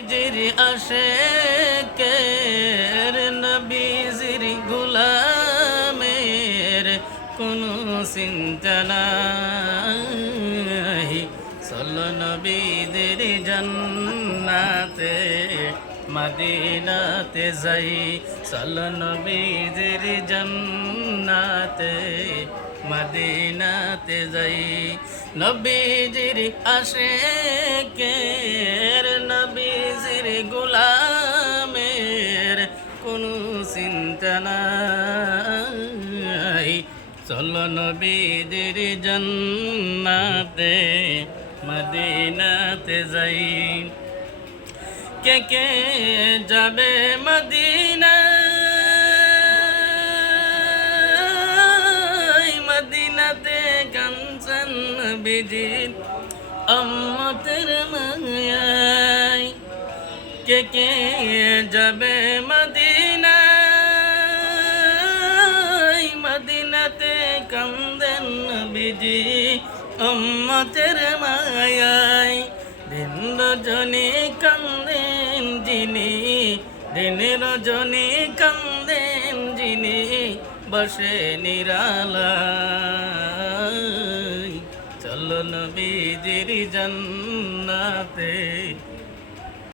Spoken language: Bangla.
নবীজির আশেকের নবীজির গোলামের কোনো চিন্তা নাই। চলো নবীদের জান্নাতে মদিনাতে যাই, চলো নবীদের জান্নাতে মদিনাতে যাই। নবীজির আশেকের নবীজির গোলামের কোনো চিন্তা নাই। চলো নবীদের জান্নাতে মদিনাতে যাই। কে কে যাবে মদিনা, মদিনাতে কাঞ্চন বিজিত উম্মতের মায়ায়। কে কে যাবে মদিনা, মদিনাতে কান্দেন বিজি উম্মতের মায়ায়। দিন রজনী কান্দেন যিনি, দিন রজনী কান্দেন যিনি বসে নিরালায়। চলো নবীজির জান্নাতে